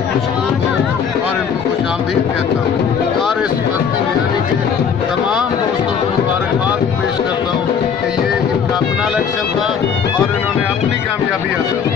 और इनको खुशामदीद कहता हूँ और इस बस्ती मियानी के तमाम दोस्तों को मुबारकबाद पेश करता हूँ कि ये इनका अपना इलेक्शन था और इन्होंने अपनी कामयाबी हासिल